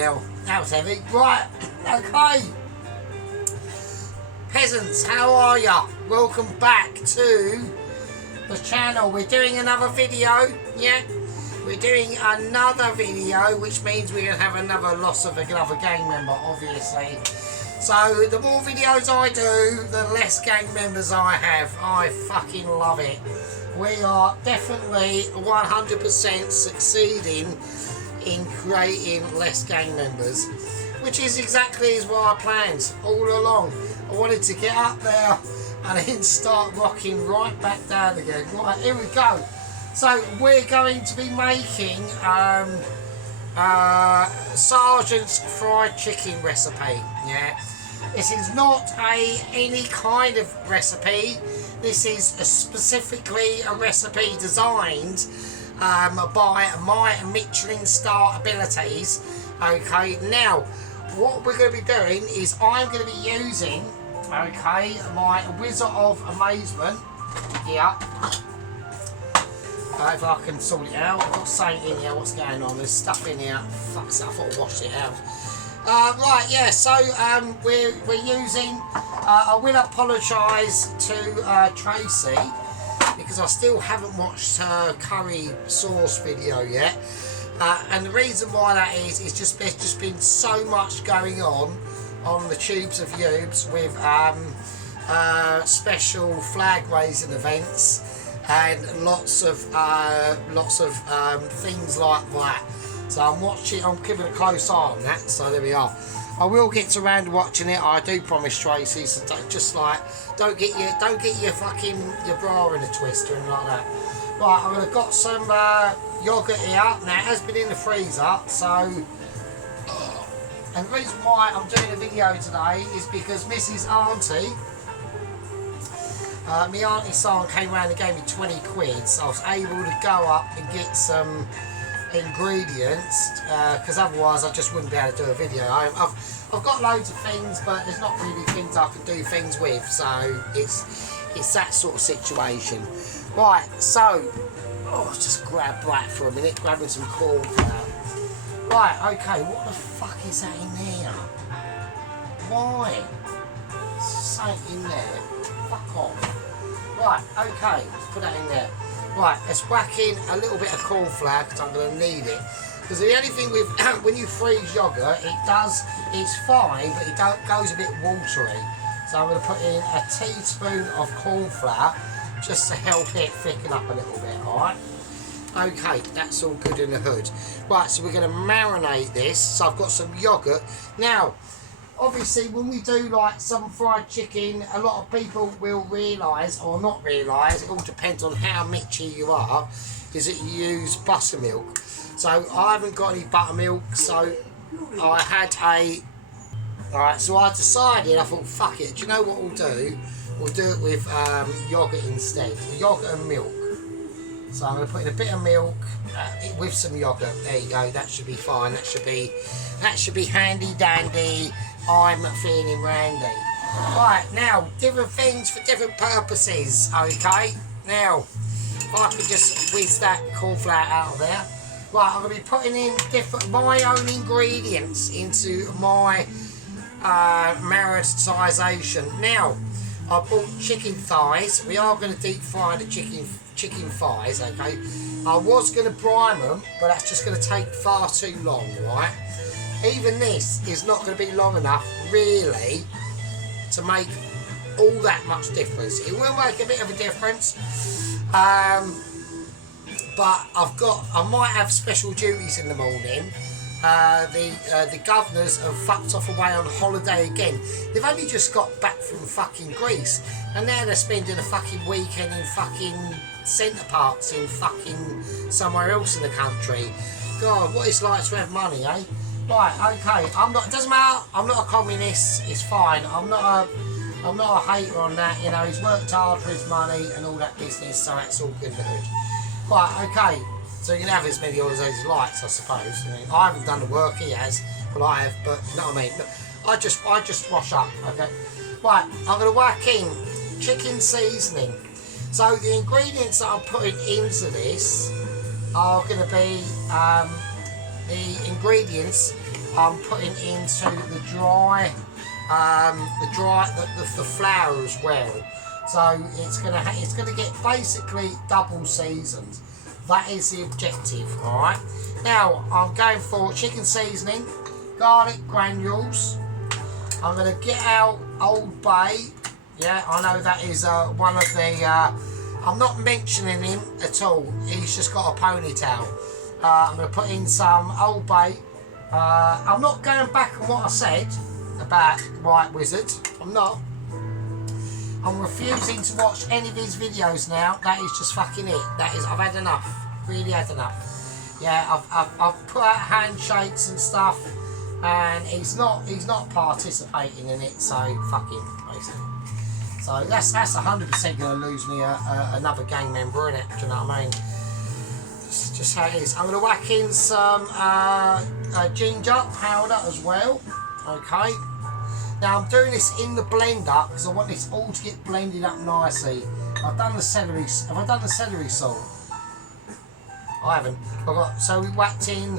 hell, that was heavy. Right, okay. Peasants, how are ya? Welcome back to the channel. We're doing another video, yeah? We're doing another video, which means we're going to have another loss of another gang member, obviously. So, the more videos I do, the less gang members I have. I fucking love it. We are definitely 100% succeeding in creating less gang members, which is exactly as what I planned all along. I wanted to get up there and then start rocking right back down again. Right, here we go. So we're going to be making Sargents fried chicken recipe. Yeah, this is not any kind of recipe. This is specifically a recipe designed by my Michelin star abilities. Okay, now what we're going to be doing is I'm going to be using, okay, my Wizard of Amazement here. If I can sort it out. I've got something in here. What's going on? There's stuff in here. Fuck's sake, I thought I'd wash it out. Right, yeah, so we're using, I will apologise to Tracy because I still haven't watched her curry sauce video yet. And the reason why that is just there's just been so much going on the Tubes of Ubes with special flag raising events and lots of things like that. So I'm keeping a close eye on that. So there we are. I will get around to watching it. I do promise, Tracy. So don't get your bra in a twist or anything like that. Right, I've got some yogurt here. Now it has been in the freezer. So, and the reason why I'm doing a video today is because Mrs. Auntie. My auntie son came round and gave me 20 quid, so I was able to go up and get some ingredients, because otherwise I just wouldn't be able to do a video. I've got loads of things, but there's not really things I can do things with, so it's that sort of situation. Right, so just grab that for a minute, grabbing some corn flour. Right, okay, what the fuck is that in there? Why? Something in there. Fuck off. Right, okay, let's put that in there. Right, let's whack in a little bit of corn flour because I'm going to need it. Because the only thing with when you freeze yogurt, it's fine, but it goes a bit watery. So I'm going to put in a teaspoon of corn flour just to help it thicken up a little bit, alright? Okay, that's all good in the hood. Right, so we're going to marinate this. So I've got some yogurt. Now, obviously, when we do like some fried chicken, a lot of people will realise, or not realise, it all depends on how mitchy you are, is that you use buttermilk. So I haven't got any buttermilk, so I had alright, so I decided, I thought, fuck it, do you know what we'll do? We'll do it with yogurt instead, yogurt and milk. So I'm going to put in a bit of milk with some yogurt. There you go, that should be fine, that should be handy dandy. I'm feeling randy. Right, now, different things for different purposes, okay? Now, if I could just whiz that corn flour out of there. Right, I'm going to be putting in my own ingredients into my maritisation. Now, I bought chicken thighs. We are going to deep fry the chicken thighs, okay? I was going to brine them, but that's just going to take far too long, right? Even this is not going to be long enough, really, to make all that much difference. It will make a bit of a difference, but I might have special duties in the morning. The governors have fucked off away on holiday again. They've only just got back from fucking Greece, and now they're spending a fucking weekend in fucking Centre Parks in fucking somewhere else in the country. God, what it's like to have money, eh? Right, okay, it doesn't matter, I'm not a communist, it's fine, I'm not a hater on that, you know, he's worked hard for his money and all that business, so that's all good in the hood. Right, okay, so you can have as many holidays as he likes, I suppose. I mean, I haven't done the work he has, well I have, but you know what I mean, I just wash up, okay. Right, I'm going to whack in chicken seasoning. So the ingredients that I'm putting into this are going to be the ingredients I'm putting into the flour as well. So it's gonna get basically double seasoned. That is the objective. All right. Now I'm going for chicken seasoning, garlic granules. I'm gonna get out Old Bay. Yeah, I know that is one of the. I'm not mentioning him at all. He's just got a ponytail. I'm gonna put in some Old Bay. I'm not going back on what I said about White Wizard. I'm not. I'm refusing to watch any of his videos now. That is just fucking it. That is. I've had enough. Really had enough. Yeah, I've put out handshakes and stuff, and he's not participating in it. So fuck him, basically. So that's 100% going to lose me another gang member, innit? Do you know what I mean? Just how it is. I'm going to whack in some ginger powder as well. Okay. Now I'm doing this in the blender because I want this all to get blended up nicely. I've done the celery. Have I done the celery salt? I haven't. So we whacked in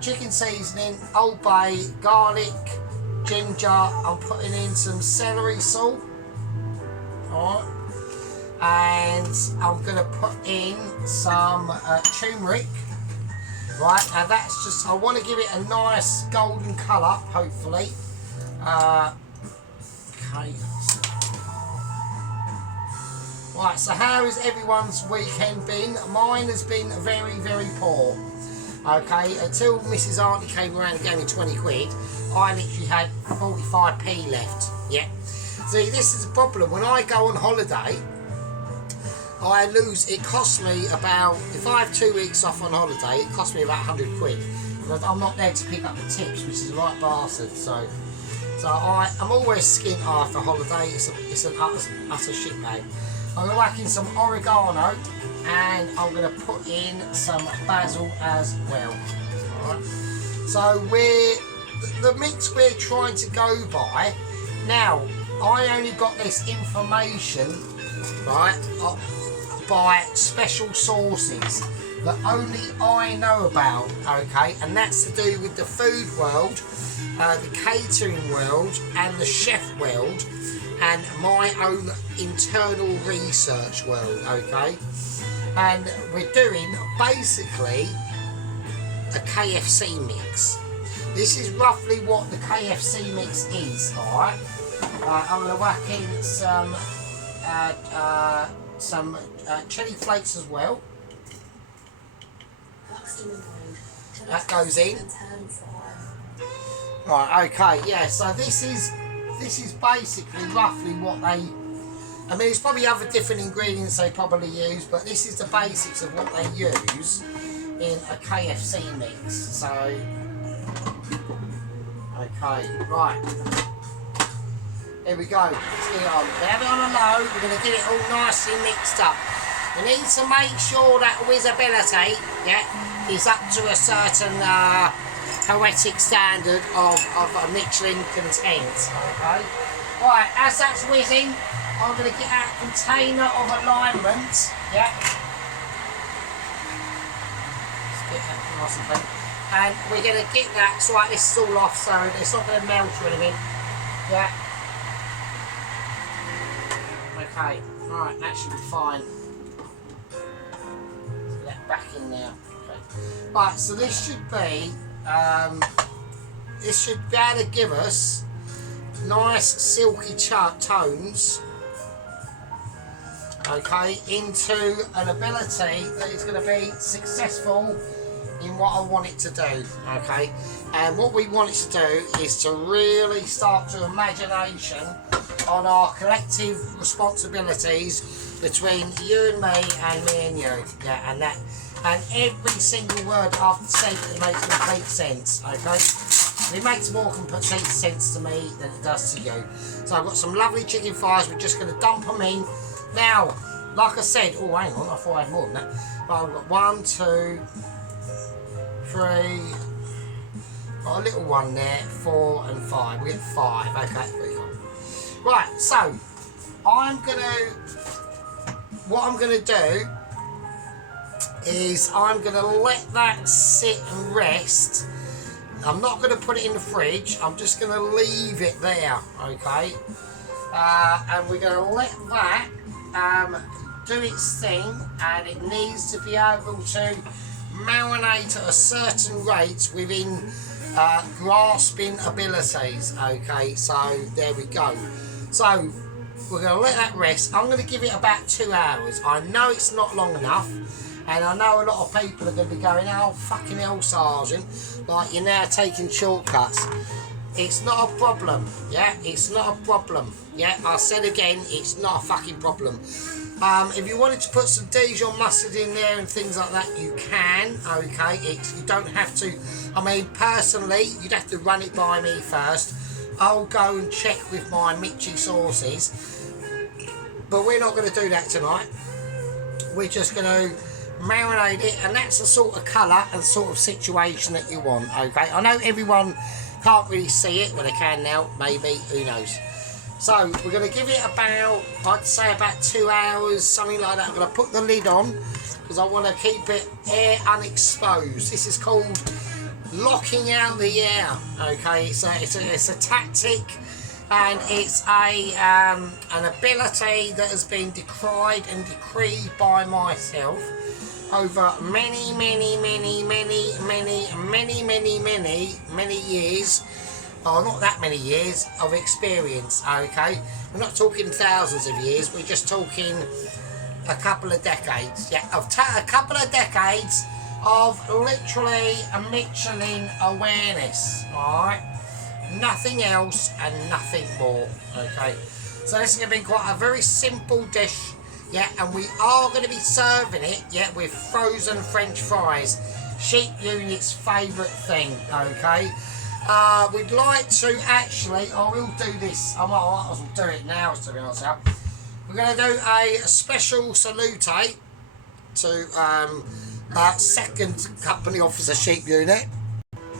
chicken seasoning, Old Bay, garlic, ginger. I'm putting in some celery salt. Alright. And I'm going to put in some turmeric. Right, now that's just, I want to give it a nice golden colour, hopefully. Okay. Right, so how has everyone's weekend been? Mine has been very, very poor. Okay, until Mrs. Auntie came around and gave me 20 quid, I literally had 45p left. Yeah. See, this is the problem. When I go on holiday, I lose, it costs me about, if I have 2 weeks off on holiday, it costs me about 100 quid. But I'm not there to pick up the tips, which is the right bastard, so I'm always skint after holiday. It's an utter shit bag. I'm going to whack in some oregano, and I'm going to put in some basil as well. Alright. So the mix we're trying to go by, now I only got this information, right, by special sources that only I know about, okay, and that's to do with the food world, the catering world and the chef world and my own internal research world, okay, and we're doing basically a KFC mix. This is roughly what the KFC mix is, alright. I'm going to whack in some chili flakes as well. That goes in. Right, okay, yeah, so this is basically roughly what they, I mean, there's probably other different ingredients they probably use, but this is the basics of what they use in a KFC mix. So, okay, right. Here we go. Let's get it on. We have it on a low. We're going to get it all nicely mixed up. We need to make sure that whizzability, yeah, is up to a certain poetic standard of Michelin content. Okay. Right, as that's whizzing, I'm going to get out a container of alignment. Yeah. Let's get that nice and clean. And we're going to get that. So like, this is all off, so it's not going to melt or anything. Yeah. Okay, right, that should be fine. Let's get that back in now. Okay. Right, so this should be able to give us nice silky tones, okay, into an ability that is going to be successful in what I want it to do, okay. And what we want it to do is to really start to imagination on our collective responsibilities between you and me you. Yeah, and every single word I've said that makes complete sense, okay? It makes more complete sense to me than it does to you. So I've got some lovely chicken thighs, we're just going to dump them in. Now, like I said, oh hang on, I thought I had more than that. But I've got 1, 2, 3, got a little one there, 4 and 5. We get 5, okay, there we go. Right, so what I'm gonna do is I'm gonna let that sit and rest I'm not going to put it in the fridge. I'm just going to leave it there, okay? And we're going to let that do its thing, and it needs to be able to marinate at a certain rate within grasping abilities. Okay, so there we go. So we're going to let that rest. I'm going to give it about 2 hours. I know it's not long enough, and I know a lot of people are going to be going, oh fucking hell, Sergeant, like you're now taking shortcuts. It's not a problem, yeah, it's not a problem, yeah, I said again, it's not a fucking problem. If you wanted to put some Dijon mustard in there and things like that, you can, okay, you don't have to. I mean, personally, you'd have to run it by me first. I'll go and check with my Mitchy sauces, but we're not going to do that tonight. We're just going to marinate it, and that's the sort of colour and sort of situation that you want, okay. I know everyone can't really see it, well they can now, maybe, who knows. So we're going to give it about, I'd say about 2 hours, something like that. I'm going to put the lid on because I want to keep it air unexposed. This is called locking out the air, okay. It's a tactic, and it's an ability that has been decried and decreed by myself over many years, or not that many years of experience, okay. We're not talking thousands of years, we're just talking a couple of decades, yeah, a couple of decades of literally a Michelin awareness, alright, nothing else and nothing more, okay. So this is going to be quite a very simple dish, yeah, and we are going to be serving it, yeah, with frozen French fries, Sheep Unit's favourite thing, okay. We'd like to actually, I will do this, I might as well do it now, to be honest. We're going to do a special salute to second company officer Sheep Unit.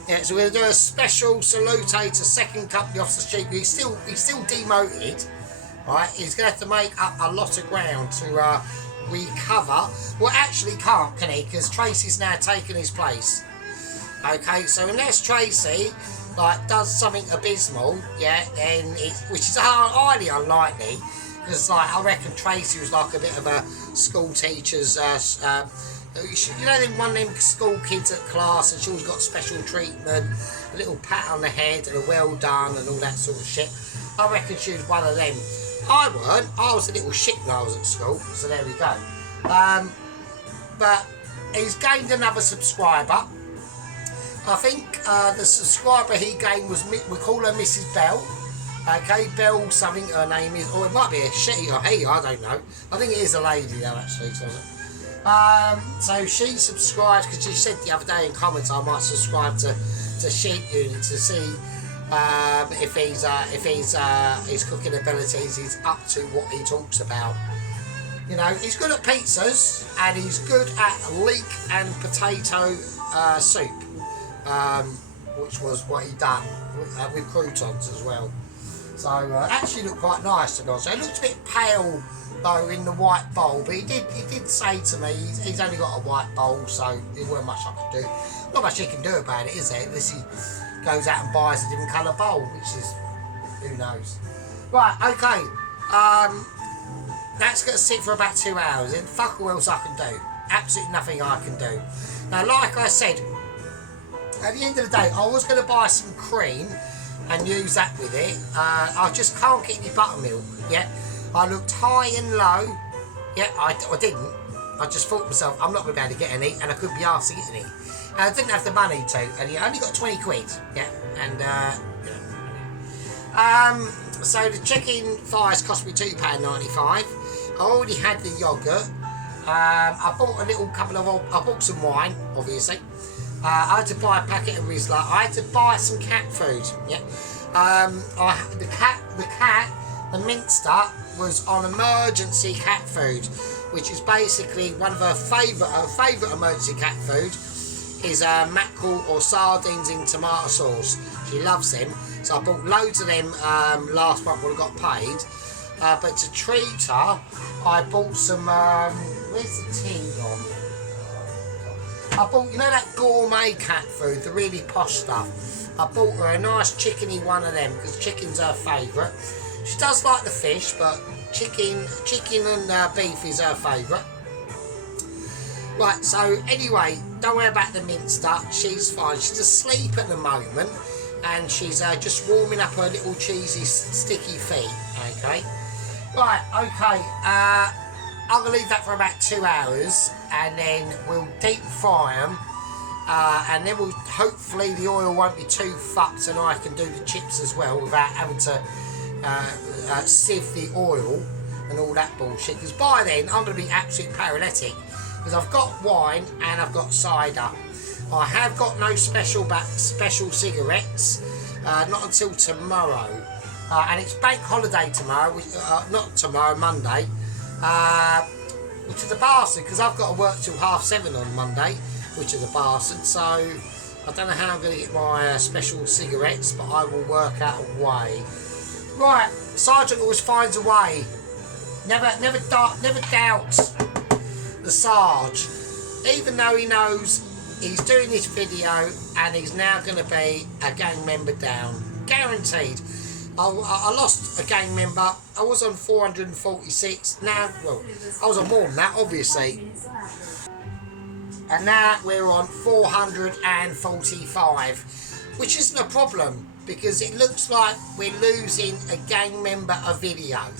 Yeah, so we're going to do a special salute to second company officer Sheep Unit. He's still demoted, right? He's going to have to make up a lot of ground to recover. Well, actually can't, can he? Because Tracy's now taken his place. Okay, so unless Tracy does something abysmal, yeah, then which is highly unlikely, because I reckon Tracy was like a bit of a school teacher's, you know, one of them school kids at class, and she always got special treatment, a little pat on the head and a well done and all that sort of shit. I reckon she was one of them. I weren't. I was a little shit when I was at school, so there we go. But he's gained another subscriber. I think the subscriber he gained was, we call her Mrs. Bell. Okay, Bell something her name is, or it might be a she or he, I don't know. I think it is a lady though, actually. So she subscribed because she said the other day in comments I might subscribe to Sheep Unit to see if his cooking abilities is up to what he talks about. You know, he's good at pizzas and he's good at leek and potato soup, which was what he done with croutons as well. So actually looked quite nice, to be honest. So it looked a bit pale though in the white bowl, but he did say to me he's only got a white bowl, so there wasn't much I could do. Not much he can do about it, is there? Unless he goes out and buys a different colour bowl, which is, who knows. Right, okay. That's going to sit for about 2 hours, and fuck all else I can do. Absolutely nothing I can do. Now, like I said, at the end of the day, I was going to buy some cream and use that with it. I just can't get any buttermilk, yeah. I looked high and low, yeah, I didn't. I just thought to myself, I'm not going to be able to get any, and I couldn't be asked to get any. And I didn't have the money to, and he only got 20 quid, yeah, and, so the chicken thighs cost me £2.95. I already had the yoghurt. I bought I bought some wine, obviously. I had to buy a packet of Rizla. I had to buy some cat food, yeah. The Minster was on emergency cat food, which is basically one of her favourite emergency cat food is mackerel or sardines in tomato sauce. She loves them, so I bought loads of them last month when I got paid. But to treat her, I bought some, where's the tin gone? I bought, you know, that gourmet cat food, the really posh stuff. I bought her a nice chickeny one of them because chicken's her favourite. She does like the fish, but chicken and beef is her favourite. Right, so anyway, don't worry about the minster, she's fine. She's asleep at the moment and she's just warming up her little cheesy sticky feet, okay? Right, okay, I'm going to leave that for about 2 hours and then we'll deep fry them and then we'll, hopefully the oil won't be too fucked and I can do the chips as well without having to sieve the oil and all that bullshit, because by then I'm going to be absolutely paralytic. Because I've got wine and I've got cider. I have got no special cigarettes, not until tomorrow. And it's bank holiday tomorrow, not tomorrow, Monday. Which is a bastard, because I've got to work till 7:30 on Monday, which is a bastard. So I don't know how I'm going to get my special cigarettes, but I will work out a way. Right, Sergeant always finds a way. Never doubts the Sarge, even though he knows he's doing this video and he's now going to be a gang member down, guaranteed. I lost a gang member. I was on 446. Now, well, I was on more than that, obviously, and now we're on 445, which isn't a problem because it looks like we're losing a gang member a video.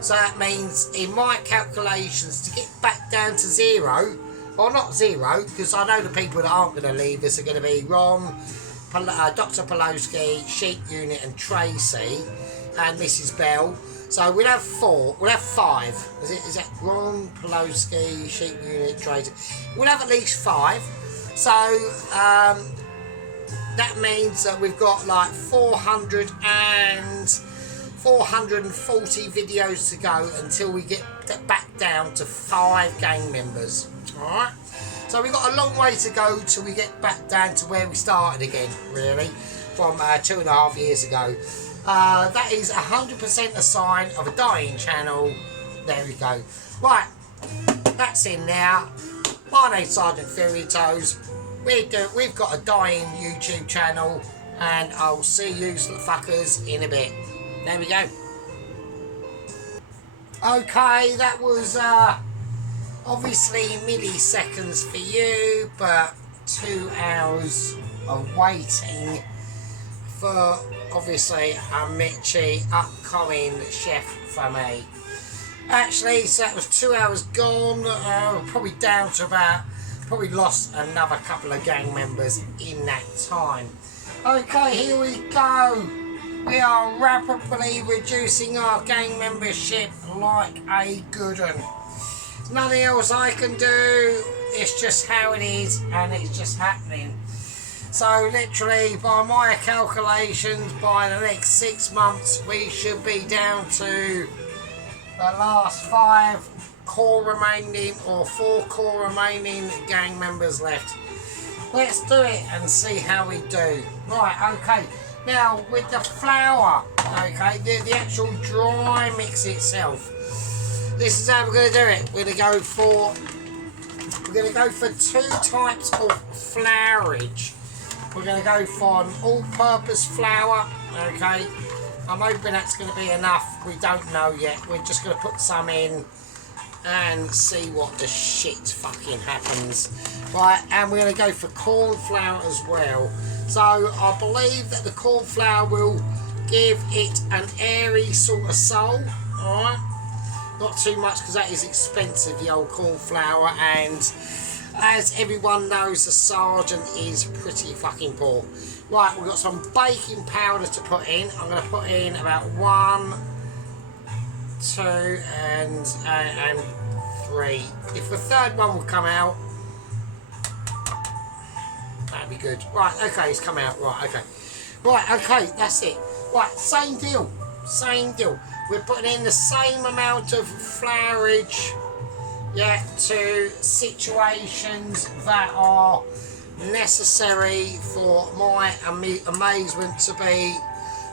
So that means, in my calculations, to get back down to 0, well, not 0, because I know the people that aren't going to leave us are going to be Ron, Dr. Poloski, Sheep Unit, and Tracy, and Mrs. Bell. So we'll have 4. We'll have 5. Is that Ron, Poloski, Sheep Unit, Tracy? We'll have at least 5. So that means that we've got like 440 videos to go until we get back down to 5 gang members. Alright, so we've got a long way to go till we get back down to where we started again, really, from 2.5 years ago. That is 100% a sign of a dying channel. There we go. Right, that's in now. My name's Sergeant Fairy Toes. We've got a dying YouTube channel, and I'll see you fuckers in a bit. There we go. Okay, that was obviously milliseconds for you, but 2 hours of waiting for obviously a Mitchie upcoming chef for me. Actually, so that was 2 hours gone. Probably down to about, probably lost another couple of gang members in that time. Okay, here we go. We are rapidly reducing our gang membership like a good one. There's nothing else I can do. It's just how it is, and it's just happening. So literally, by my calculations, by the next 6 months, we should be down to the last 5 core remaining, or 4 core remaining gang members left. Let's do it and see how we do. Right, okay. Now with the flour, okay, the actual dry mix itself. This is how we're going to do it. We're going to go for 2 types of flourage. We're going to go for an all-purpose flour, okay. I'm hoping that's going to be enough. We don't know yet. We're just going to put some in and see what the shit fucking happens. Right, and we're going to go for corn flour as well. So I believe that the corn flour will give it an airy sort of soul. Alright, not too much because that is expensive, the old corn flour, and as everyone knows, the Sargent is pretty fucking poor. Right, we've got some baking powder to put in. I'm going to put in about 1, 2 and 3. If the third one will come out, that'd be good. Right, okay, it's come out. Right, okay. Right, okay, that's it. Right, same deal. Same deal. We're putting in the same amount of flourage, yeah, to situations that are necessary for my amazement to be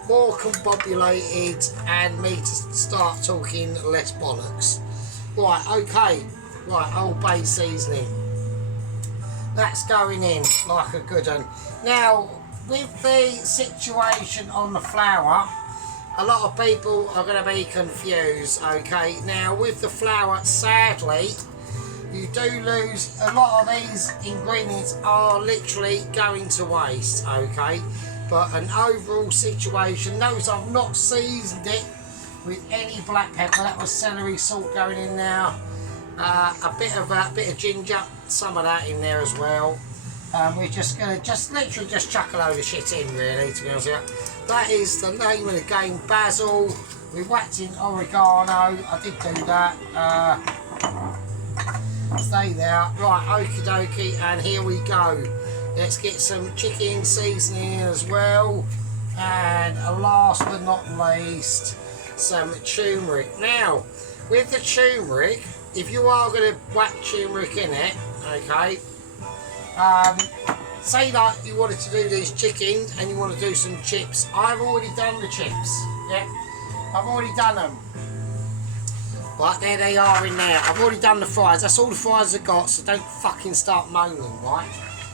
more combobulated and me to start talking less bollocks. Right, okay. Right, Old Bay seasoning. That's going in like a good one. Now, with the situation on the flour, a lot of people are going to be confused. Okay, now with the flour, sadly, you do lose a lot of these ingredients are literally going to waste. Okay, but an overall situation. Notice I've not seasoned it with any black pepper. That was celery salt going in now. A bit of ginger, some of that in there as well. We're just gonna literally chuck a load of shit in, really, to be honest with you. That is the name of the game. Basil. We whacked in oregano. I did do that. Stay there. Right, okie dokie, and here we go. Let's get some chicken seasoning in as well. And last but not least, some turmeric. Now, with the turmeric, if you are going to whack turmeric in it, okay, say like you wanted to do these chickens and you want to do some chips. I've already done the chips, yeah, I've already done them. Right, there they are in there. I've already done the fries. That's all the fries I've got, so don't fucking start moaning, right?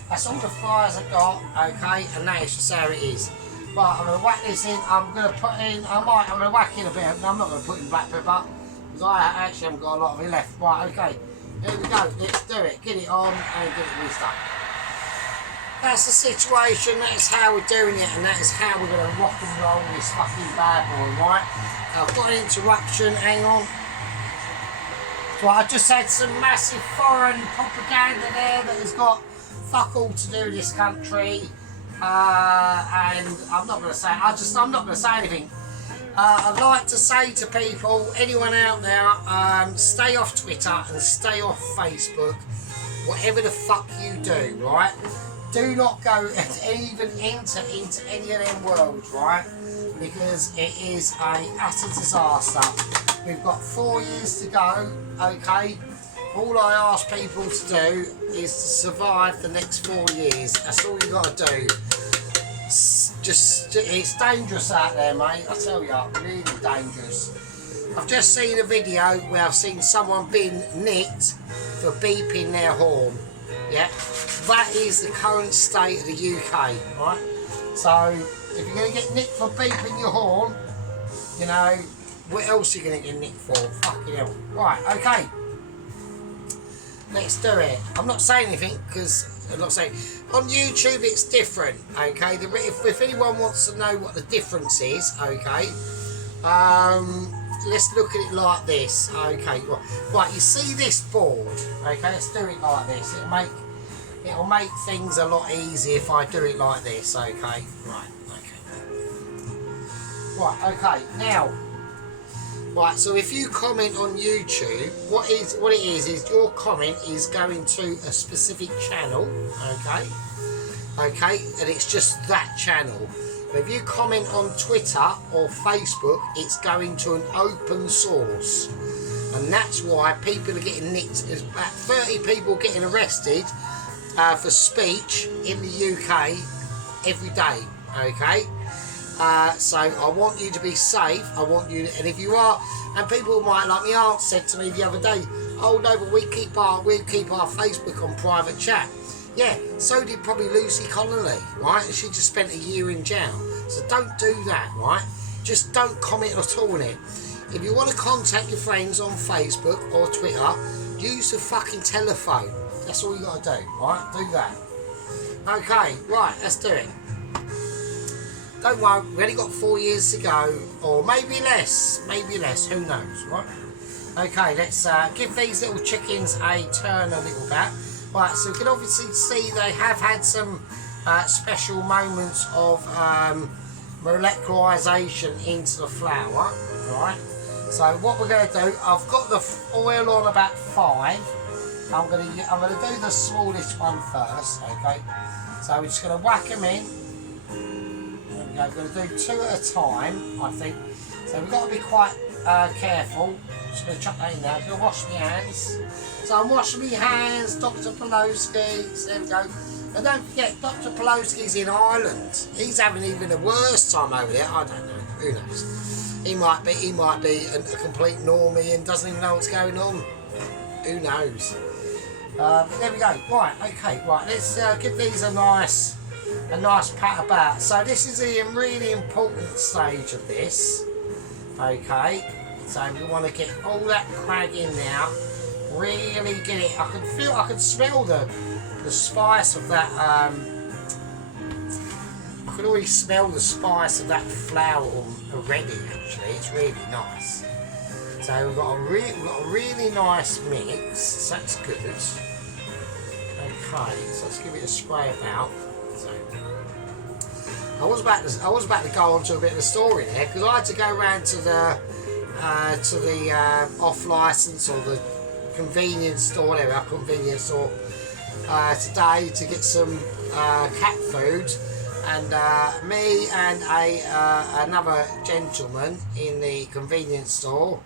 That's all the fries I've got, okay, and that is just how it is. Right, I'm going to whack this in. I'm going to put in, I'm going to whack in a bit. I'm not going to put in black pepper, because I actually haven't got a lot of it left. Right, okay, here we go. Let's do it. Get it on and get it mixed up. That's the situation. That's how we're doing it, and that is how we're going to rock and roll this fucking bad boy, right? I've got an interruption. Hang on. Right, I just had some massive foreign propaganda there that has got fuck all to do with this country, and I'm not going to say. I'm not going to say anything. I'd like to say to people, anyone out there, stay off Twitter and stay off Facebook. Whatever the fuck you do, right? Do not go and even enter into any of them worlds, right? Because it is a utter disaster. We've got 4 years to go, okay? All I ask people to do is to survive the next 4 years. That's all you got to do. It's dangerous out there, mate. I tell you, really dangerous. I've just seen a video where I've seen someone being nicked for beeping their horn. Yeah, that is the current state of the UK, right? So if you're going to get nicked for beeping your horn, you know, what else are you going to get nicked for? Fucking hell. Right, okay. Let's do it. I'm not saying anything because I'm not saying. On YouTube it's different, okay? If anyone wants to know what the difference is, okay, let's look at it like this, okay? Right, you see this board, okay? Let's do it like this. It'll make things a lot easier if I do it like this, okay? Right, okay. Right, okay. Now. Right, so if you comment on YouTube, what it is your comment is going to a specific channel, okay, and it's just that channel. But if you comment on Twitter or Facebook, it's going to an open source, and that's why people are getting nicked. There's about 30 people getting arrested for speech in the UK every day, okay. So I want you to be safe. I want you to, and if you are, and people might, like my aunt said to me the other day, oh no, but we keep our Facebook on private chat. Yeah, so did probably Lucy Connolly, right? And she just spent a year in jail. So don't do that, right? Just don't comment at all on it. If you want to contact your friends on Facebook or Twitter, use the fucking telephone. That's all you got to do, right? Do that. Okay, right, let's do it. Don't worry, we've only got 4 years to go, or maybe less, who knows, right? Okay, let's give these little chickens a turn a little bit. Right, so you can obviously see they have had some special moments of molecularisation into the flour, right? So what we're going to do, I've got the oil on about 5. I'm going to do the smallest one first, okay? So we're just going to whack them in. I'm going to do 2 at a time, I think. So we've got to be quite careful. Just going to chuck that in there. I'm going to wash my hands. So I'm washing my hands, Dr. Pelowski's. There we go. And don't forget, Dr. Pelowski's in Ireland. He's having even a worse time over there. I don't know. Who knows? He might be a complete normie and doesn't even know what's going on. Who knows? But there we go. Right, okay, right. Let's give these a nice a nice pat about. So this is a really important stage of this. Okay, so we want to get all that crag in now. Really get it. I can smell the spice of that. I can already smell the spice of that flour already. Actually, it's really nice. So we've got a really nice mix. So that's good. Okay, so let's give it a spray about. So I was about to go on to a bit of a story there, because I had to go around to the off license or the convenience store, whatever, convenience store today to get some cat food, and me and another gentleman in the convenience store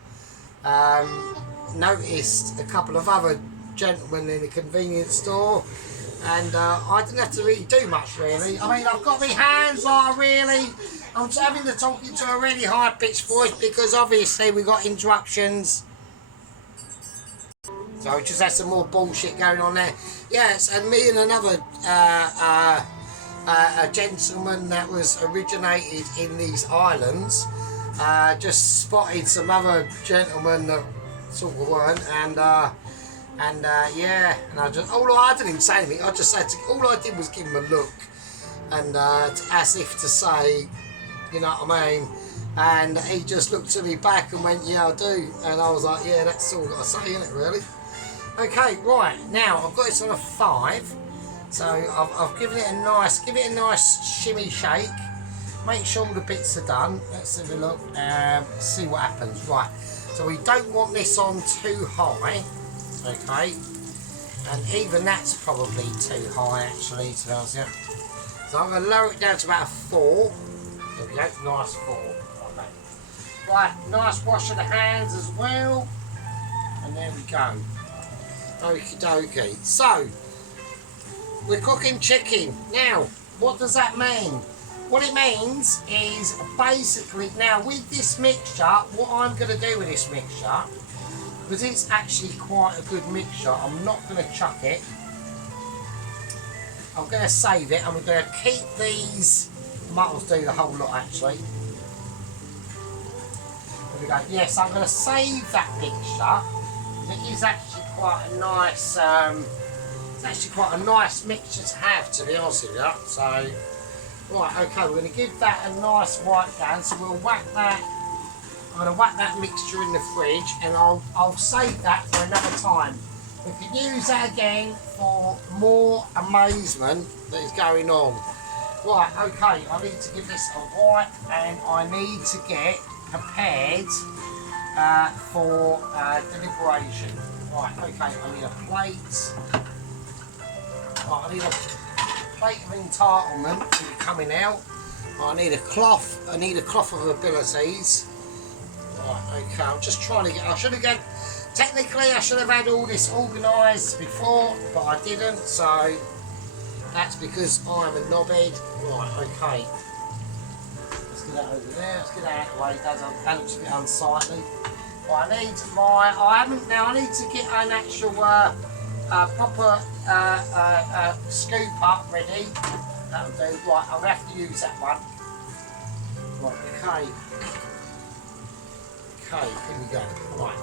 noticed a couple of other gentlemen in the convenience store, and I didn't have to really do much really. I mean, I've got my hands like I'm having to talk into a really high pitched voice because obviously we got interruptions. So we just had some more bullshit going on there. Yes, and me and another a gentleman that was originated in these islands just spotted some other gentlemen that sort of weren't, and yeah, and I didn't even say anything. I just said all I did was give him a look, and as if to say, you know what I mean. And he just looked at me back and went, "Yeah, I do." And I was like, "Yeah, that's all I've got to say, isn't it, really?" Okay, right, now I've got it on a 5, so I've given it a nice, shimmy shake. Make sure all the bits are done. Let's have a look, see what happens. Right, so we don't want this on too high, okay, and even that's probably too high actually, to be honest with you. So I'm going to lower it down to about a 4. There we go, nice 4. Okay. Right, nice wash of the hands as well, and there we go. Okie dokie. So, we're cooking chicken. Now, what does that mean? What it means is basically, now with this mixture, what I'm going to do with this mixture, because it's actually quite a good mixture, I'm not going to chuck it. I'm going to save it, and we're going to keep these. Might as well do the whole lot actually. There we go. Yes, I'm going to save that mixture. It is actually quite a nice, mixture to have, to be honest with you. So, right, okay, we're going to give that a nice wipe down. So we'll whack that. I'm going to whack that mixture in the fridge, and I'll save that for another time. We can use that again for more amazement that is going on. Right, okay, I need to give this a wipe, and I need to get prepared for deliberation. Right, okay, I need a plate. Right, I need a plate of entitlement to be coming out. I need a cloth. I need a cloth of abilities. Right, okay, I'm just trying to get. Technically, I should have had all this organised before, but I didn't. So that's because I'm a knobhead. Right, okay. Let's get that over there. Let's get that out of the way. That looks a bit unsightly. Right, I need I need to get an actual proper scoop up ready. That'll do. Right, I'll have to use that one. Right, okay. Okay, here we go. Right,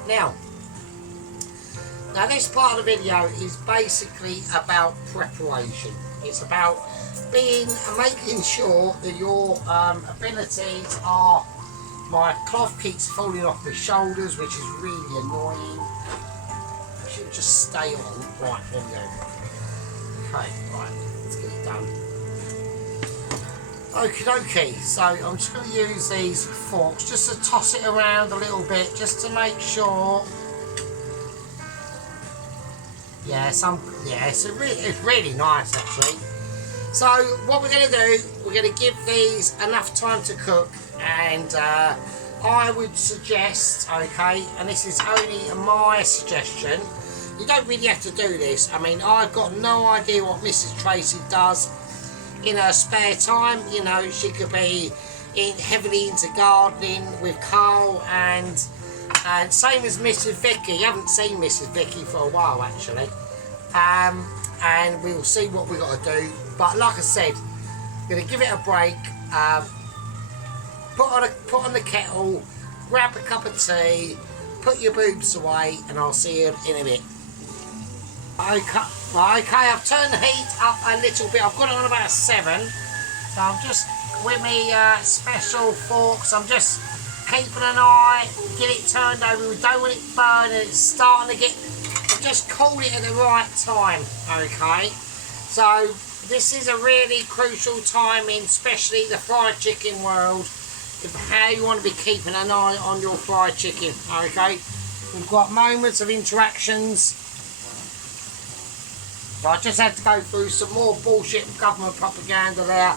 now this part of the video is basically about preparation. It's about making sure that your abilities are. My cloth keeps falling off my shoulders, which is really annoying. I should just stay on. Right, there we go. Okay, right, let's get it done. Okie dokie, so I'm just going to use these forks just to toss it around a little bit, just to make sure. Yeah, it's really nice actually. So what we're going to do, we're going to give these enough time to cook, and I would suggest, okay, and this is only my suggestion, you don't really have to do this. I mean, I've got no idea what Mrs. Tracy does in her spare time. You know, she could be heavily into gardening with Carl, and same as Mrs. Vicky. You haven't seen Mrs. Vicky for a while actually, and we'll see what we got to do. But like I said, Going to give it a break. Put on the kettle, grab a cup of tea, put your boobs away, and I'll see you in a bit. Okay, I've turned the heat up a little bit. I've got it on about 7. So I'm just with me special forks. I'm just keeping an eye, get it turned over. We don't want it burning. It's starting to get. I've just called it at the right time. Okay, so this is a really crucial time in, especially the fried chicken world, of how you want to be keeping an eye on your fried chicken. Okay, we've got moments of interactions. So I just had to go through some more bullshit government propaganda there.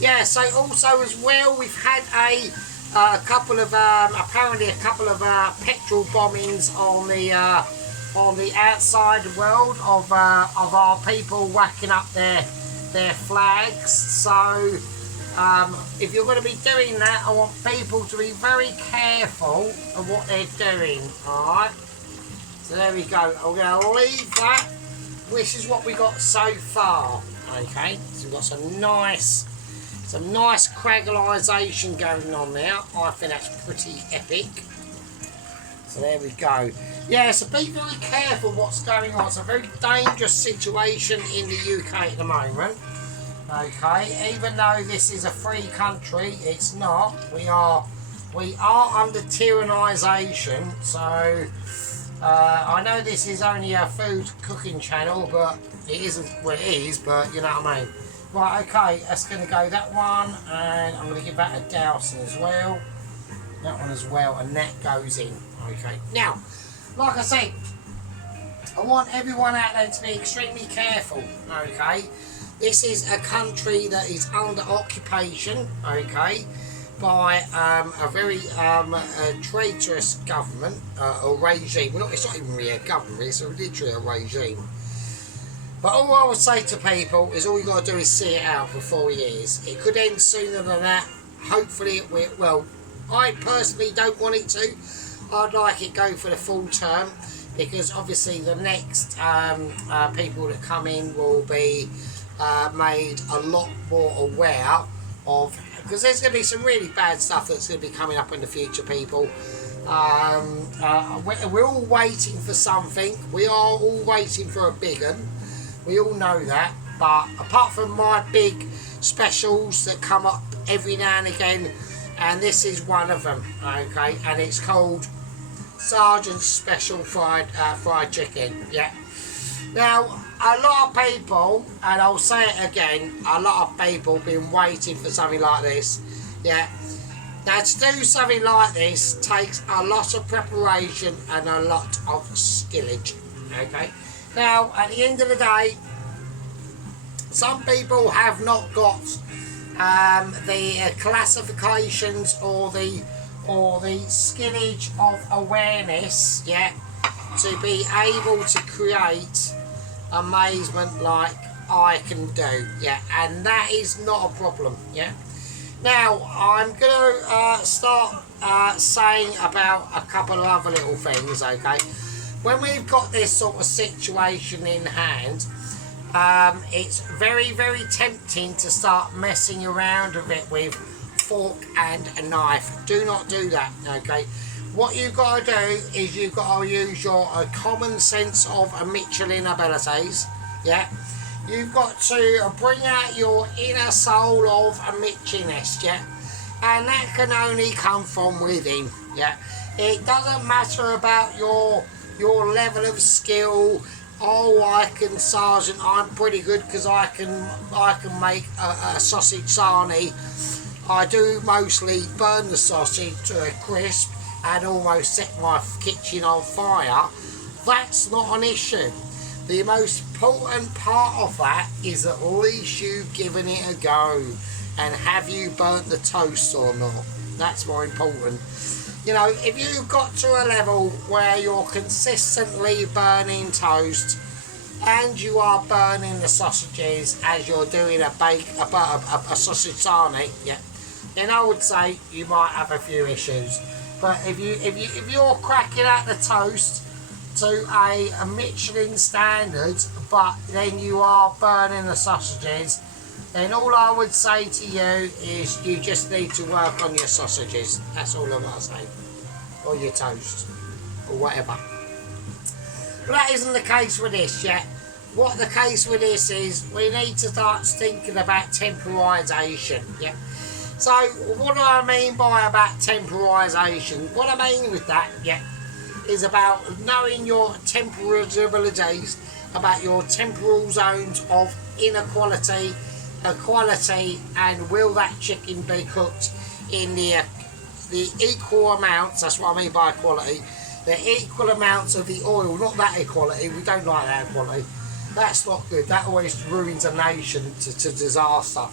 Yeah, so also as well, we've had a couple of apparently a couple of petrol bombings on the outside world of our people whacking up their flags. So if you're going to be doing that, I want people to be very careful of what they're doing. All right. So there we go. I'm going to leave that. This is what we got so far. Okay. So we've got some nice cragglisation going on now. I think that's pretty epic. So there we go. Yeah, so be very careful what's going on. It's a very dangerous situation in the UK at the moment. Okay, even though this is a free country, it's not. We are under tyrannisation. So I know this is only a food cooking channel, but it isn't. Well, it is, but you know what I mean. Right, okay, that's going to go that one, and I'm going to give that a dousing as well. That one as well, and that goes in. Okay, now, like I said, I want everyone out there to be extremely careful. Okay, this is a country that is under occupation. Okay, by a very traitorous government or regime. Well, it's not even really a government; it's literally a regime. But all I would say to people is all you got to do is see it out for 4 years. It could end sooner than that. Hopefully it will. Well, I personally don't want it to. I'd like it go for the full term, because obviously the next people that come in will be made a lot more aware of, because there's going to be some really bad stuff that's going to be coming up in the future, people. We're all waiting for something. We are all waiting for a big one. We all know that, but apart from my big specials that come up every now and again, and this is one of them, okay, and it's called Sargents Special Fried Chicken, yeah. Now, a lot of people, and I'll say it again, a lot of people have been waiting for something like this, yeah. Now, to do something like this takes a lot of preparation and a lot of skillage, okay. Now, at the end of the day, some people have not got the classifications or the skillage of awareness, yeah, to be able to create amazement like I can do, yeah, and that is not a problem, yeah. Now, I'm going to start saying about a couple of other little things, okay. When we've got this sort of situation in hand, it's very, very tempting to start messing around with it with fork and a knife. Do not do that, okay? What you've got to do is you've got to use your common sense of Michelin abilities, yeah? You've got to bring out your inner soul of a Michelinist, yeah? And that can only come from within, yeah? It doesn't matter about your level of skill. Oh, Sergeant, I'm pretty good because I can make a sausage sarnie. I do mostly burn the sausage to a crisp and almost set my kitchen on fire. That's not an issue. The most important part of that is at least you've given it a go, and have you burnt the toast or not? That's more important. You know, if you've got to a level where you're consistently burning toast and you are burning the sausages as you're doing a sausage sarnie, yeah, then I would say you might have a few issues. But if you're cracking out the toast to a Michelin standard, but then you are burning the sausages, then all I would say to you is you just need to work on your sausages. That's all I'm going to say. Or your toast. Or whatever. But that isn't the case with this yet. What the case with this is, we need to start thinking about temporisation. Yeah. So, what do I mean by about temporisation? What I mean with that, yeah, is about knowing your temporalities, about your temporal zones of inequality, equality, and will that chicken be cooked in the equal amounts. That's what I mean by equality. The equal amounts of the oil, not that equality. We don't like that equality. That's not good. That always ruins a nation to disaster.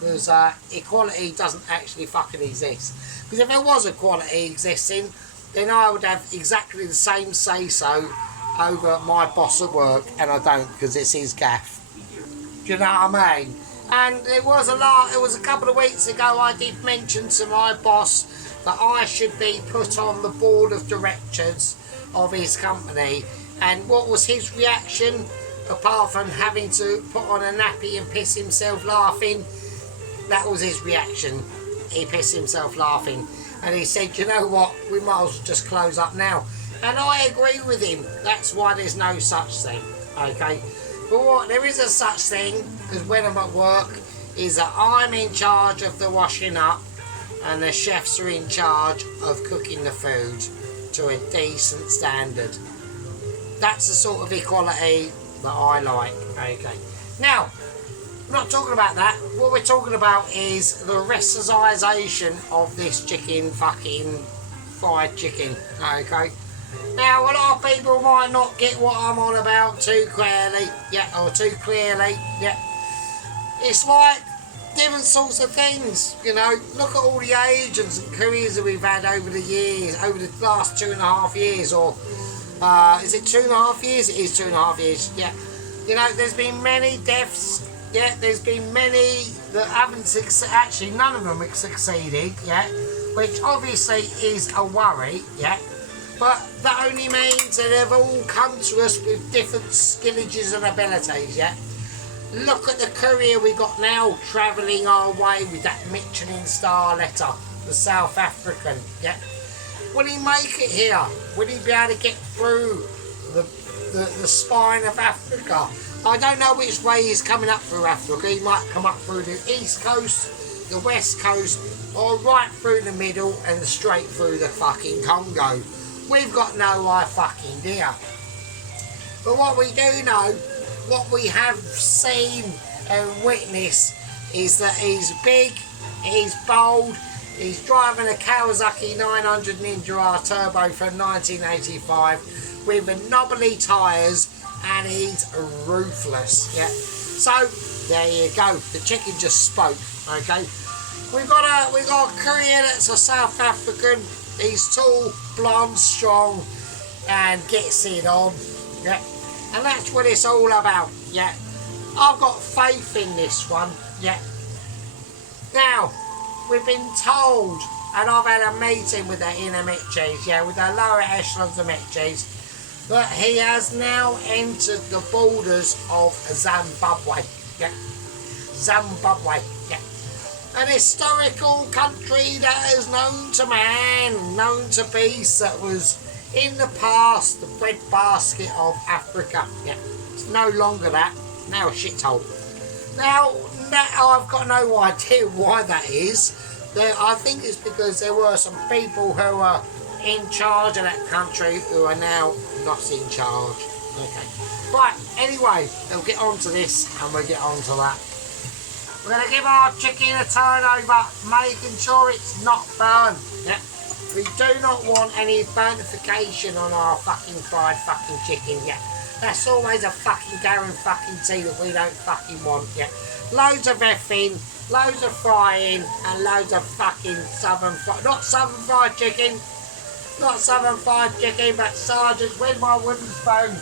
Because equality doesn't actually fucking exist. Because if there was equality existing, then I would have exactly the same say-so over my boss at work, and I don't, because it's his gaff. Do you know what I mean? And it was a couple of weeks ago I did mention to my boss that I should be put on the board of directors of his company. And what was his reaction? Apart from having to put on a nappy and piss himself laughing, that was his reaction. He pissed himself laughing. And he said, you know what, we might as well just close up now. And I agree with him. That's why there's no such thing. Okay? But what there is a such thing, because when I'm at work, is that I'm in charge of the washing up and the chefs are in charge of cooking the food to a decent standard. That's the sort of equality that I like. Okay. Now, I'm not talking about that. What we're talking about is the recitisation of this chicken fucking fried chicken. Okay. Now, a lot of people might not get what I'm on about too clearly. Yeah, or too clearly. Yeah. It's like different sorts of things, you know. Look at all the agents and careers that we've had over the years, over the last 2.5 years, or is it 2.5 years? It is 2.5 years, yeah. You know, there's been many deaths, yeah, there's been many that haven't actually none of them have succeeded, yeah, which obviously is a worry, yeah, but that only means that they've all come to us with different skillages and abilities, yeah. Look at the courier we got now travelling our way with that Michelin star letter, the South African, yeah. Will he make it here? Will he be able to get through the spine of Africa? I don't know which way he's coming up through Africa. He might come up through the east coast, the west coast, or right through the middle and straight through the fucking Congo. We've got no fucking idea. But what we do know, what we have seen and witnessed, is that he's big, he's bold, he's driving a Kawasaki 900 Ninja R Turbo from 1985 with knobbly tyres, and he's ruthless. Yeah. So there you go. The chicken just spoke. Okay. We've got a courier that's a South African. He's tall, blonde, strong, and gets it on. Yeah. And that's what it's all about. Yeah. I've got faith in this one. Yeah. Now, we've been told, and I've had a meeting with the inner Mitchies, yeah, with the lower echelons of Mitchies, that he has now entered the borders of Zimbabwe. Yeah. Zimbabwe. Yeah. An historical country that is known to man, known to beast, that was in the past the breadbasket of Africa. Yeah. It's no longer that. Now a shithole. Now, I've got no idea why that is. I think it's because there were some people who were in charge of that country who are now not in charge. Okay. Right, anyway, we'll get on to this and we'll get on to that. We're going to give our chicken a turn over, making sure it's not burnt. Yeah. We do not want any burnification on our fucking fried fucking chicken. Yeah. That's always a fucking guarantee that we don't fucking want. Yeah. Loads of effing, loads of frying, and loads of fucking not southern fried chicken, not southern fried chicken, but Sargents. Where's my wooden spoon?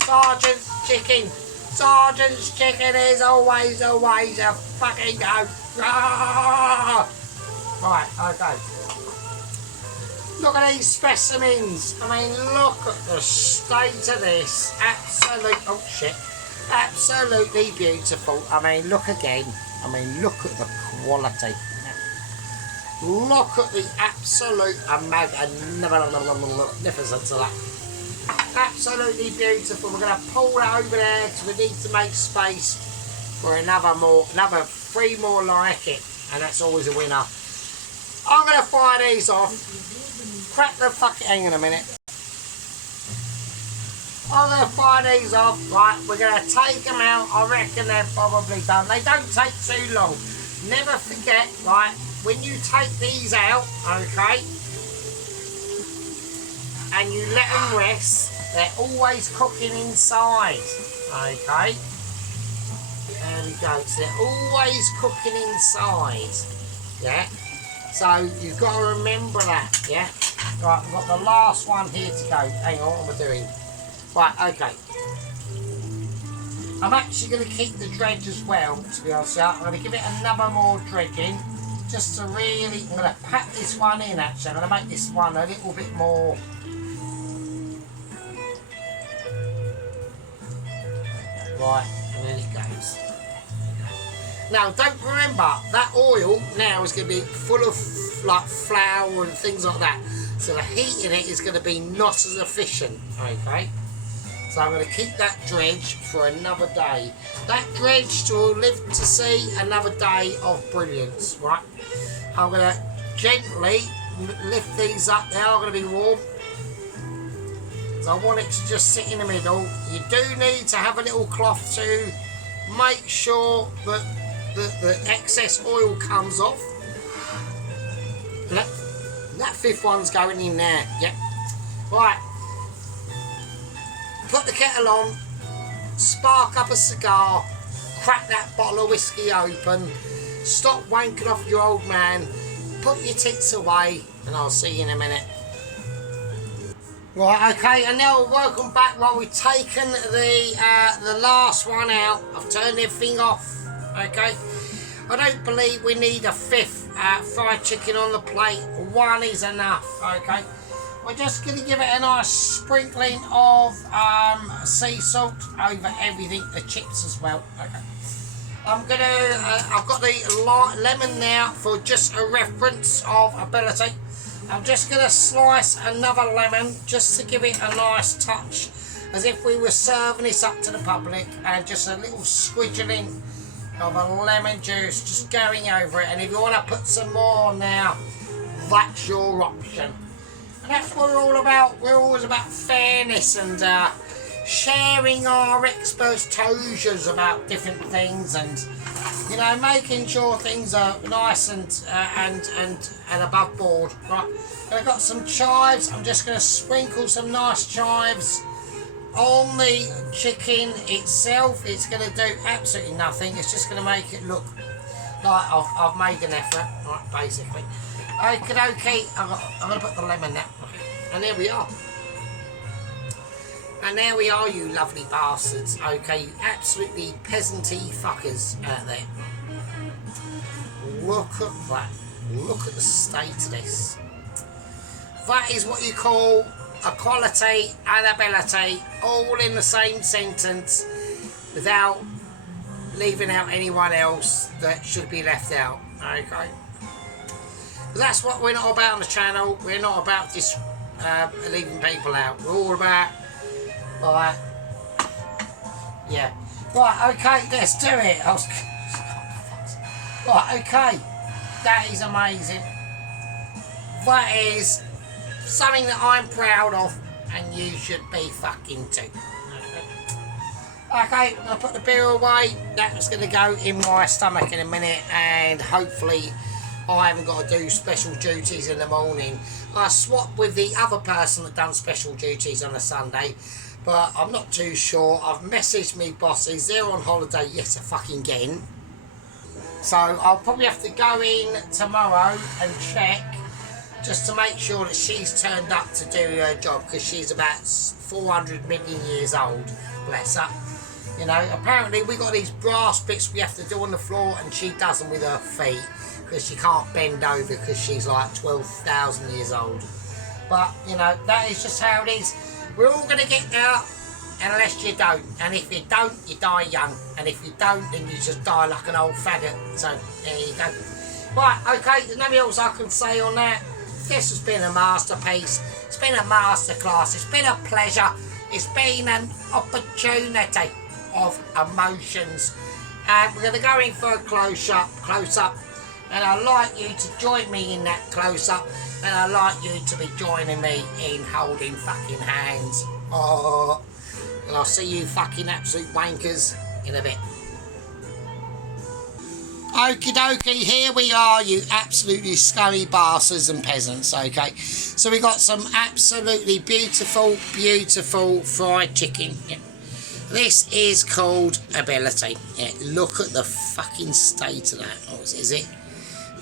Sargents chicken. Sargents chicken is always a fucking go. Right, okay. Look at these specimens. I mean, look at the state of this. Absolutely beautiful. I mean, look again. I mean, look at the quality. Look at the absolute magnificence of that. Absolutely beautiful. We're going to pull that over there because we need to make space for another 3 more like it, and that's always a winner. I'm going to fire these off. Crack the fucking... Hang on a minute. I'm going to fire these off. Right, we're going to take them out. I reckon they're probably done. They don't take too long. Never forget, right, when you take these out, okay, and you let them rest, they're always cooking inside, okay. There we go. So they're always cooking inside, yeah. So you've got to remember that, yeah. Right, we've got the last one here to go. Hang on, what am I doing? Right, okay. I'm actually going to keep the dredge as well, to be honest. I'm going to give it another more dredging, just to really. I'm going to pack this one in. Actually, I'm going to make this one a little bit more. Right, and then it goes. Now, don't remember, that oil now is going to be full of like flour and things like that. So the heat in it is going to be not as efficient, okay? So I'm going to keep that dredge for another day. That dredge will live to see another day of brilliance, right? I'm going to gently lift these up. They are going to be warm. So I want it to just sit in the middle. You do need to have a little cloth to make sure that the excess oil comes off. That 5th one's going in there. Yep. Right. Put the kettle on. Spark up a cigar. Crack that bottle of whiskey open. Stop wanking off your old man. Put your tits away, and I'll see you in a minute. Right, okay, and now welcome back. Well, we've taken the last one out. I've turned everything off. Okay, I don't believe we need a 5th fried chicken on the plate. 1 is enough. Okay, we're just going to give it a nice sprinkling of sea salt over everything, the chips as well. Okay, I've got the lemon now for just a reference of ability. I'm just going to slice another lemon just to give it a nice touch, as if we were serving this up to the public, and just a little squidging of a lemon juice just going over it. And if you want to put some more on now, that's your option. And that's what we're all about. We're always about fairness and sharing our expertise about different things, and you know, making sure things are nice and above board. Right, I've got some chives. I'm just going to sprinkle some nice chives on the chicken itself. It's going to do absolutely nothing. It's just going to make it look like I've made an effort, right, basically. Okay, I'm going to put the lemon there. And there we are. And there we are, you lovely bastards. Okay, you absolutely peasanty fuckers out there. Look at that. Look at the state of this. That is what you call equality and ability, all in the same sentence, without leaving out anyone else that should be left out. Okay. That's what we're not about on the channel. We're not about this leaving people out. We're all about, right, yeah. Right, okay, let's do it. Right, okay. That is amazing. That is something that I'm proud of, and you should be fucking too. Okay, I'm going to put the beer away. That's going to go in my stomach in a minute, and hopefully I haven't got to do special duties in the morning. I swapped with the other person that done special duties on a Sunday, but I'm not too sure. I've messaged me bosses. They're on holiday yet again. So I'll probably have to go in tomorrow and check, just to make sure that she's turned up to do her job, because she's about 400 million years old, bless her. You know, apparently we got these brass bits we have to do on the floor, and she does them with her feet, because she can't bend over, because she's like 12,000 years old. But, you know, that is just how it is. We're all going to get there. unless you don't. And if you don't, you die young. And if you don't, then you just die like an old faggot. So, there you go. Right, okay, there's nothing else I can say on that. This has been a masterpiece. It's been a masterclass. It's been a pleasure. It's been an opportunity of emotions. And we're going to go in for a close-up. And I'd like you to join me in that close-up. And I'd like you to be joining me in holding fucking hands. Oh, and I'll see you fucking absolute wankers in a bit. Okie dokie, here we are, you absolutely scummy bastards and peasants, okay? So we got some absolutely beautiful, beautiful fried chicken. Yeah. This is called Ability. Yeah, look at the fucking state of that. Oh, is it?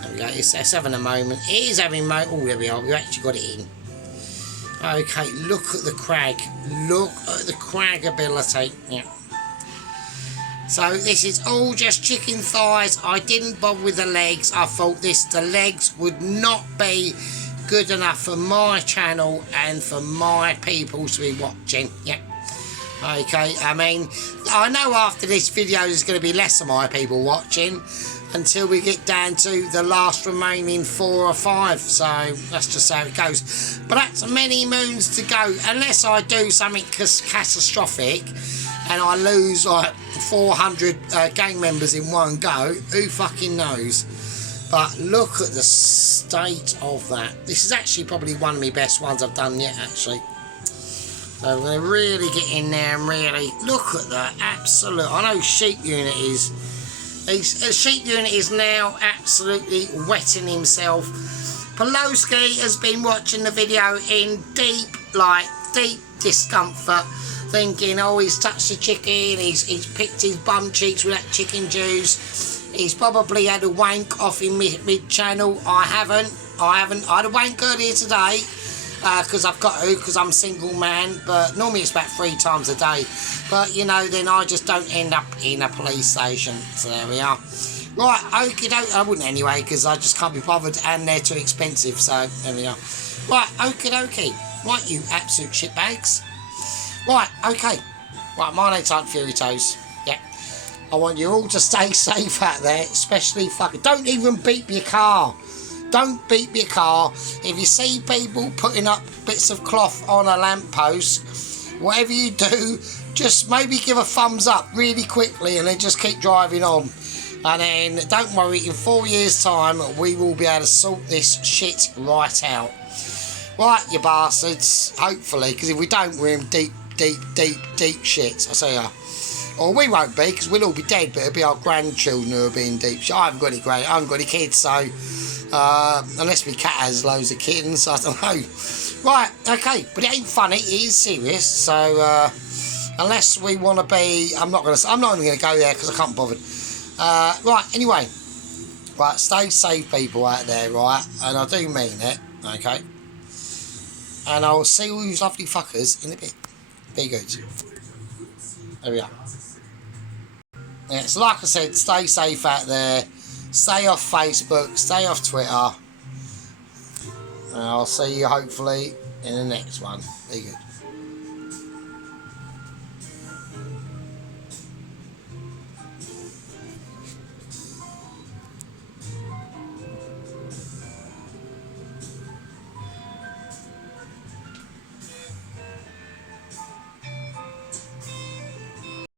There we go, it's having a moment. It is having a moment. Oh, there we are, we've actually got it in. Okay, look at the crag. Look at the crag ability. Yeah. So this is all just chicken thighs. I didn't bother with the legs. I thought the legs would not be good enough for my channel and for my people to be watching. Yeah. Okay, I mean, I know after this video there's going to be less of my people watching until we get down to the last remaining 4 or 5. So that's just how it goes. But that's many moons to go. Unless I do something catastrophic and I lose like 400 gang members in one go, who fucking knows? But look at the state of that. This is actually probably one of my best ones I've done yet, actually. So we're going to really get in there and really look at that. Absolute. I know Sheep Unit is. Sheep Unit is now absolutely wetting himself. Pelosi has been watching the video in deep discomfort, thinking, oh, he's touched the chicken, he's picked his bum cheeks with that chicken juice, he's probably had a wank off in mid-channel. I haven't. I had a wank earlier today, because I've got to, because I'm a single man, but normally it's about 3 times a day. But, you know, then I just don't end up in a police station. So there we are. Right, okie dokie. I wouldn't anyway, because I just can't be bothered, and they're too expensive. So there we are. Right, okie dokie. Right, you absolute shitbags. Right, okay. Right, my name's Aunt Fury Toes. Yeah. I want you all to stay safe out there, especially fucking. Don't even beep your car. Don't beep your car. If you see people putting up bits of cloth on a lamppost, whatever you do, just maybe give a thumbs up really quickly and then just keep driving on. And then, don't worry, in 4 years' time, we will be able to sort this shit right out. Right, you bastards. Hopefully, because if we don't, we're in deep shit. I say, or we won't be, because we'll all be dead, but it'll be our grandchildren who will be in deep shit. I haven't got any kids, so... unless my cat has loads of kittens, I don't know. Right, okay, but it ain't funny, it is serious. So unless we want to be, I'm not even going to go there because I can't bother. Right, anyway, right, stay safe, people out there, right, and I do mean it, okay. And I'll see all you lovely fuckers in a bit. Be good. There we are. Yeah, so like I said, stay safe out there. Stay off Facebook, stay off Twitter, and I'll see you hopefully in the next one. Be good.